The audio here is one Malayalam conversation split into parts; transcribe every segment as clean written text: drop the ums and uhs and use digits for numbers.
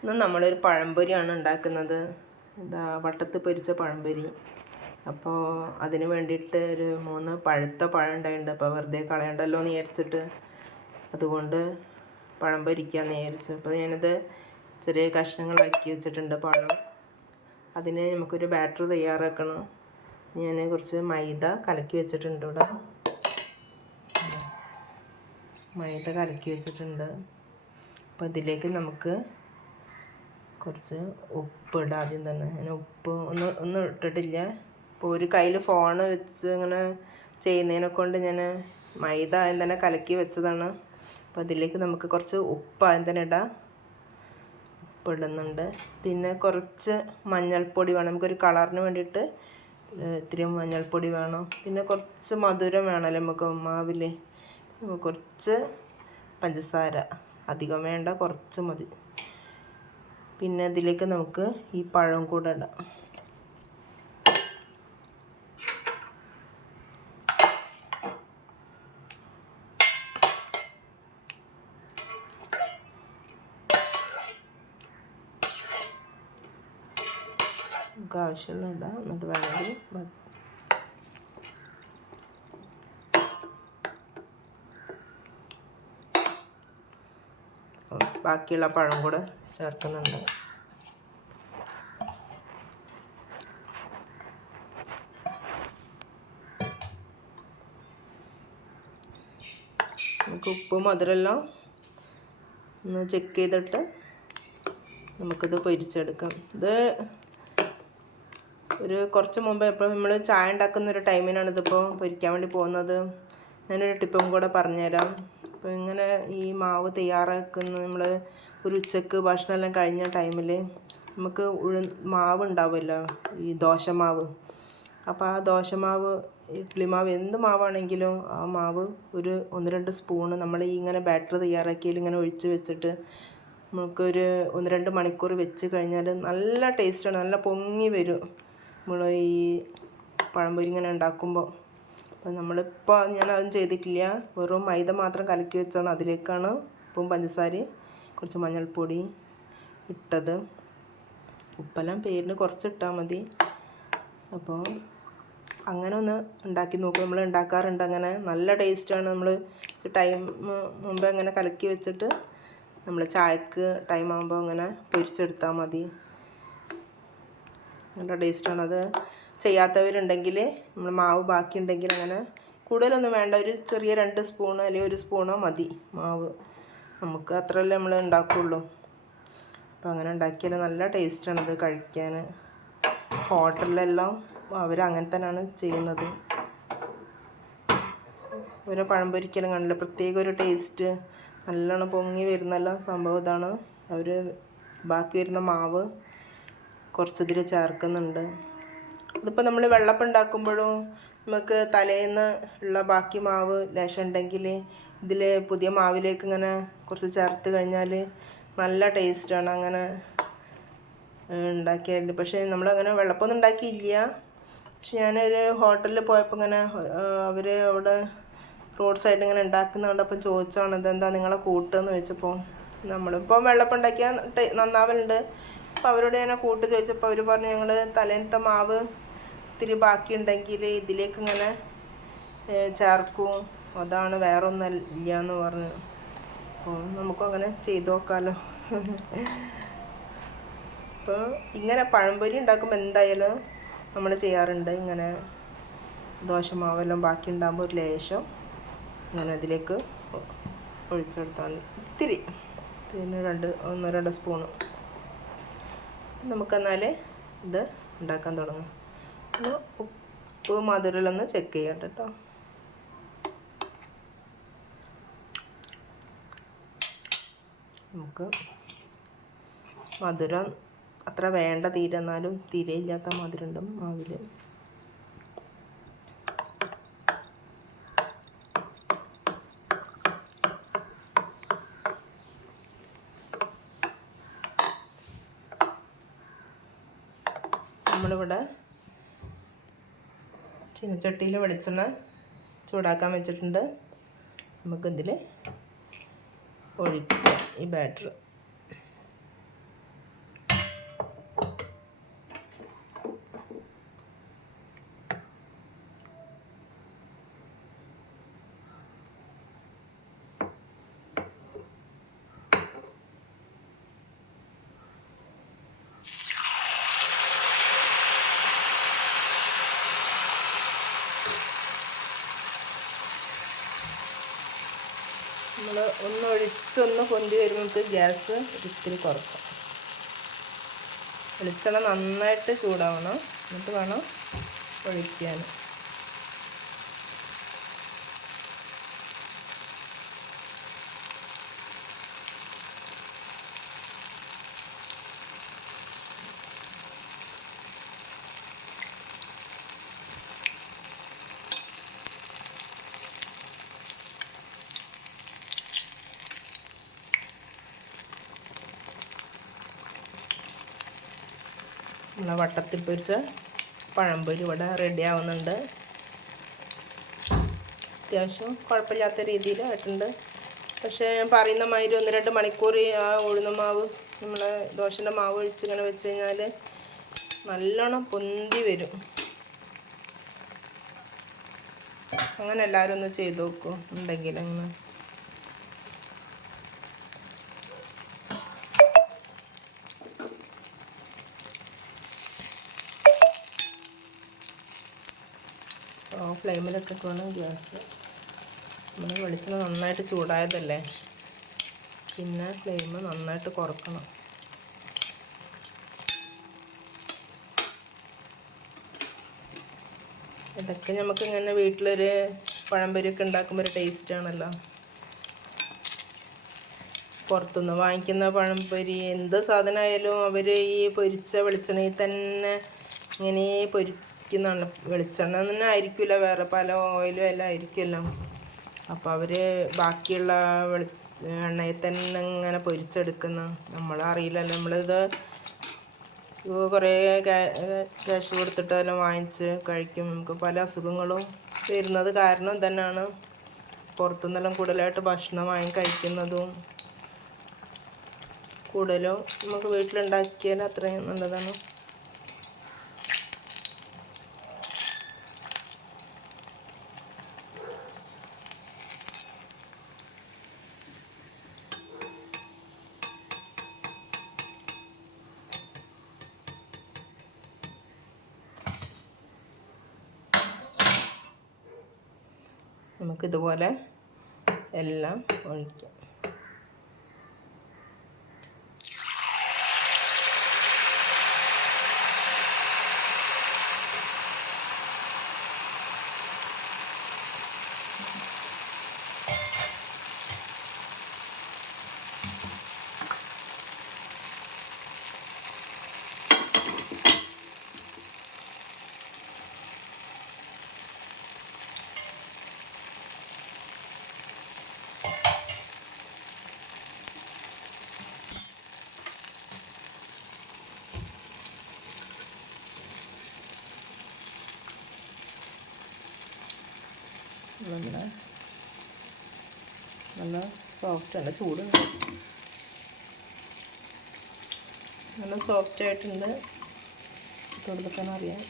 ഇന്ന് നമ്മളൊരു പഴംപൊരിയാണ് ഉണ്ടാക്കുന്നത്. എന്താ വട്ടത്ത് പൊരിച്ച പഴംപൊരി. അപ്പോൾ അതിന് വേണ്ടിയിട്ട് ഒരു 3 പഴുത്ത പഴം ഉണ്ടായിട്ടുണ്ട്. അപ്പോൾ വെറുതെ കളയണ്ടല്ലോ എന്ന് വിചാരിച്ചിട്ട് അതുകൊണ്ട് പഴം പൊരിക്കാമെന്ന് വിചാരിച്ചു. അപ്പോൾ ഞാനിത് ചെറിയ കഷ്ണങ്ങളാക്കി വെച്ചിട്ടുണ്ട് പഴം. അതിന് നമുക്കൊരു ബാറ്റർ തയ്യാറാക്കണം. ഞാൻ കുറച്ച് മൈദ കലക്കി വെച്ചിട്ടുണ്ട്. ഇവിടെ മൈദ കലക്കി വെച്ചിട്ടുണ്ട്. അപ്പോൾ ഇതിലേക്ക് നമുക്ക് കുറച്ച് ഉപ്പ് ഇടാം. ആദ്യം തന്നെ ഞാൻ ഉപ്പ് ഒന്നും ഇട്ടിട്ടില്ല. ഇപ്പോൾ ഒരു കയ്യിൽ ഫോൺ വെച്ച് ഇങ്ങനെ ചെയ്യുന്നതിനെ കൊണ്ട് ഞാൻ മൈദ ആദ്യം തന്നെ കലക്കി വെച്ചതാണ്. അപ്പോൾ അതിലേക്ക് നമുക്ക് കുറച്ച് ഉപ്പ് ആദ്യം തന്നെ ഇടാം. ഉപ്പ് ഇടുന്നുണ്ട്. പിന്നെ കുറച്ച് മഞ്ഞൾപ്പൊടി വേണം. നമുക്കൊരു കളറിന് വേണ്ടിയിട്ട് ഇത്തിരി മഞ്ഞൾപ്പൊടി വേണം. പിന്നെ കുറച്ച് മധുരം വേണമല്ലോ നമുക്ക് മാവിൽ. കുറച്ച് പഞ്ചസാര, അധികം വേണ്ട, കുറച്ച് മതി. പിന്നെ ഇതിലേക്ക് നമുക്ക് ഈ പഴം കൂടെ ഇടാം. നമുക്ക് ആവശ്യമുള്ള ഇടാം. എന്നിട്ട് വേണമെങ്കിൽ ബാക്കിയുള്ള പഴം കൂടെ ചേർക്കുന്നുണ്ട്. നമുക്ക് ഉപ്പ് മധുരമെല്ലാം ഒന്ന് ചെക്ക് ചെയ്തിട്ട് നമുക്കിത് പൊരിച്ചെടുക്കാം. ഇത് ഒരു കുറച്ച് മുമ്പ് ഇപ്പോൾ നമ്മൾ ചായ ഉണ്ടാക്കുന്ന ഒരു ടൈമിനാണ് ഇതിപ്പോൾ പൊരിക്കാൻ വേണ്ടി പോകുന്നത്. ഞാനൊരു ടിപ്പും കൂടെ പറഞ്ഞുതരാം. അപ്പോൾ ഇങ്ങനെ ഈ മാവ് തയ്യാറാക്കുന്ന നമ്മൾ ഒരു ഉച്ചക്ക് ഭക്ഷണമെല്ലാം കഴിഞ്ഞ ടൈമിൽ നമുക്ക് മാവ് ഉണ്ടാവുമല്ലോ, ഈ ദോശമാവ്. അപ്പോൾ ആ ദോശമാവ്, ഇഡ്ഡലി മാവ്, എന്ത് മാവാണെങ്കിലും ആ മാവ് ഒരു 1-2 സ്പൂണ് നമ്മൾ ഈ ഇങ്ങനെ ബാറ്റർ തയ്യാറാക്കിയതിൽ ഇങ്ങനെ ഒഴിച്ച് വെച്ചിട്ട് നമുക്കൊരു 1-2 മണിക്കൂർ വെച്ച് കഴിഞ്ഞാൽ നല്ല ടേസ്റ്റാണ്. നല്ല പൊങ്ങി വരും നമ്മൾ ഈ പഴംപൊരി ഇങ്ങനെ ഉണ്ടാക്കുമ്പോൾ. അപ്പോൾ നമ്മളിപ്പോൾ ഞാനതും ചെയ്തിട്ടില്ല. വെറും മൈദ മാത്രം കലക്കി വെച്ചാണ് അതിലേക്കാണ് ഉപ്പും പഞ്ചസാരയും കുറച്ച് മഞ്ഞൾപ്പൊടി ഇട്ടത്. ഉപ്പെല്ലാം പേരിന് കുറച്ച് ഇട്ടാൽ മതി. അപ്പോൾ അങ്ങനെ ഒന്ന് ഉണ്ടാക്കി നോക്കും. നമ്മൾ ഉണ്ടാക്കാറുണ്ട് അങ്ങനെ. നല്ല ടേസ്റ്റാണ്. നമ്മൾ ടൈം മുമ്പേ അങ്ങനെ കലക്കി വെച്ചിട്ട് നമ്മൾ ചായക്ക് ടൈം ആകുമ്പോൾ അങ്ങനെ പൊരിച്ചെടുത്താൽ മതി. നല്ല ടേസ്റ്റാണ്. അത് ചെയ്യാത്തവരുണ്ടെങ്കിൽ നമ്മൾ മാവ് ബാക്കി ഉണ്ടെങ്കിൽ അങ്ങനെ കൂടുതലൊന്നും വേണ്ട, ഒരു ചെറിയ 2 സ്പൂൺ അല്ലെങ്കിൽ 1 സ്പൂണോ മതി മാവ്. നമുക്ക് അത്രയല്ലേ നമ്മൾ ഉണ്ടാക്കുകയുള്ളൂ. അപ്പോൾ അങ്ങനെ ഉണ്ടാക്കിയാൽ നല്ല ടേസ്റ്റാണ് ഇത് കഴിക്കാൻ. ഹോട്ടലിലെല്ലാം അവരങ്ങനെ തന്നെയാണ് ചെയ്യുന്നത്. ഓരോ പഴം പൊരിക്കലും കണ്ടില്ല, പ്രത്യേക ഒരു ടേസ്റ്റ്. നല്ലോണം പൊങ്ങി വരുന്നെല്ലാം സംഭവം ഇതാണ്. അവർ ബാക്കി വരുന്ന മാവ് കുറച്ചിതിൽ ചേർക്കുന്നുണ്ട്. ഇതിപ്പോൾ നമ്മൾ വെള്ളപ്പം ഉണ്ടാക്കുമ്പോഴും നമുക്ക് തലേന്ന് ഉള്ള ബാക്കി മാവ് ലേശം ഉണ്ടെങ്കിൽ ഇതിൽ പുതിയ മാവിലേക്ക് ഇങ്ങനെ കുറച്ച് ചേർത്ത് കഴിഞ്ഞാൽ നല്ല ടേസ്റ്റാണ്. അങ്ങനെ ഉണ്ടാക്കിയാൽ. പക്ഷേ നമ്മളങ്ങനെ വെള്ളപ്പമൊന്നും ഉണ്ടാക്കിയില്ല. പക്ഷെ ഞാനൊരു ഹോട്ടലിൽ പോയപ്പോൾ ഇങ്ങനെ അവർ അവിടെ റോഡ് സൈഡിൽ ഇങ്ങനെ ഉണ്ടാക്കുന്നുണ്ട്. അപ്പം ചോദിച്ചാണ് ഇതെന്താ നിങ്ങളെ കൂട്ടെന്ന് ചോദിച്ചപ്പോൾ നമ്മളിപ്പോൾ വെള്ളപ്പം ഉണ്ടാക്കിയാൽ നന്നാവലുണ്ട്. അപ്പോൾ അവരോട് ഞാൻ കൂട്ട് ചോദിച്ചപ്പോൾ അവർ പറഞ്ഞു ഞങ്ങൾ തലേന്നത്തെ മാവ് ഇത്തിരി ബാക്കി ഉണ്ടെങ്കിൽ ഇതിലേക്ക് ഇങ്ങനെ ചേർക്കും, അതാണ്, വേറെ ഒന്നും ഇല്ല എന്ന് പറഞ്ഞു. അപ്പോൾ നമുക്കും അങ്ങനെ ചെയ്തു നോക്കാമല്ലോ. അപ്പോൾ ഇങ്ങനെ പഴംപൊരി ഉണ്ടാക്കുമ്പോൾ എന്തായാലും നമ്മൾ ചെയ്യാറുണ്ട്. ഇങ്ങനെ ദോശമാവെല്ലാം ബാക്കി ഉണ്ടാകുമ്പോൾ ഒരു ലേശം ഇങ്ങനെ അതിലേക്ക് ഒഴിച്ചെടുത്താൽ മതി. ഇത്തിരി, പിന്നെ 1-2 സ്പൂണ്. നമുക്കെന്നാൽ ഇത് ഉണ്ടാക്കാൻ തുടങ്ങാം. ഉപ്പ് മധുരമൊന്ന് ചെക്ക് ചെയ്യട്ടെ കേട്ടോ. നമുക്ക് മധുരം അത്ര വേണ്ട തീരെ, എന്നാലും തീരെ ഇല്ലാത്ത മധുരമുണ്ട് മാവിൽ. നമ്മളിവിടെ ചീനച്ചട്ടിയിൽ വെളിച്ചെണ്ണ ചൂടാക്കാൻ വെച്ചിട്ടുണ്ട്. നമുക്കിതിൽ ഒഴിക്കാം ഈ ബാറ്റർ. ഒന്ന് ഒഴിച്ചൊന്ന് പൊന്തി വരുമ്പോൾ ഗ്യാസ് ഒരിത്തിരി കുറക്കാം. വെളിച്ചെണ്ണ നന്നായിട്ട് ചൂടാവണം, എന്നിട്ട് വേണം ഒഴിക്കാൻ. നമ്മളെ വട്ടത്തിൽ പൊരിച്ച പഴംപൊരി ഇവിടെ റെഡി ആവുന്നുണ്ട്. അത്യാവശ്യം കുഴപ്പമില്ലാത്ത രീതിയിലായിട്ടുണ്ട്. പക്ഷേ പറയുന്ന മാതിരി 1-2 മണിക്കൂർ ആ ഉഴുന്ന മാവ് നമ്മളെ ദോശൻ്റെ മാവ് ഒഴിച്ച് ഇങ്ങനെ വെച്ച് കഴിഞ്ഞാൽ നല്ലോണം പൊന്തി വരും. അങ്ങനെ എല്ലാവരും ഒന്ന് ചെയ്ത് നോക്കും ഉണ്ടെങ്കിൽ. അങ്ങനെ ഫ്ലെയിമിലിട്ടിട്ട് വേണം ഗ്യാസ്. നമ്മൾ വെളിച്ചെണ്ണ നന്നായിട്ട് ചൂടായതല്ലേ, പിന്നെ ഫ്ലെയിം നന്നായിട്ട് കുറക്കണം. ഇതൊക്കെ നമുക്കിങ്ങനെ വീട്ടിലൊരു പഴംപൊരിയൊക്കെ ഉണ്ടാക്കുമ്പോൾ ഒരു ടേസ്റ്റാണല്ലോ. പുറത്തുനിന്ന് വാങ്ങിക്കുന്ന പഴംപൊരി എന്ത് സാധനമായാലും അവർ ഈ പൊരിച്ച വെളിച്ചെണ്ണയിൽ തന്നെ ഇങ്ങനെ പൊരിക്കുന്നതാണ്. വെളിച്ചെണ്ണ തന്നെ ആയിരിക്കില്ല, വേറെ പല ഓയിലും എല്ലാം ആയിരിക്കുമല്ലോ. അപ്പോൾ അവർ ബാക്കിയുള്ള എണ്ണയിൽ തന്നെ ഇങ്ങനെ പൊരിച്ചെടുക്കുന്ന നമ്മളറിയില്ലല്ലോ. നമ്മളിത് കുറേ ക്യാഷ് കൊടുത്തിട്ടെല്ലാം വാങ്ങിച്ച് കഴിക്കും. നമുക്ക് പല അസുഖങ്ങളും വരുന്നത് കാരണം തന്നെയാണ് പുറത്തുനിന്നെല്ലാം കൂടുതലായിട്ട് ഭക്ഷണം വാങ്ങി കഴിക്കുന്നതും. കൂടുതലും നമുക്ക് വീട്ടിലുണ്ടാക്കിയാൽ അത്രയും നല്ലതാണ്. നമുക്കിതുപോലെ എല്ലാം ഒഴിക്കാം. നല്ല സോഫ്റ്റാണ്, ചൂടുണ്ട്, നല്ല സോഫ്റ്റായിട്ടുണ്ട്. തൊടുക്കാൻ അറിയാം.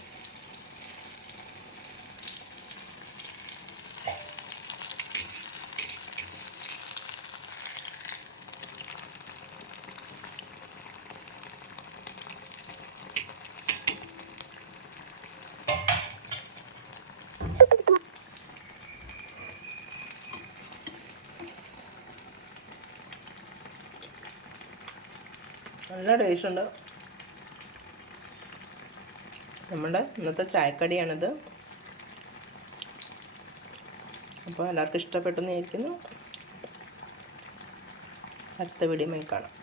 നല്ല ടേസ്റ്റ് ഉണ്ട്. നമ്മുടെ ഇന്നത്തെ ചായക്കടിയാണിത്. അപ്പോൾ എല്ലാവർക്കും ഇഷ്ടപ്പെട്ടെന്ന് വിചാരിക്കുന്നു. അടുത്ത വീഡിയോയിൽ കാണാം.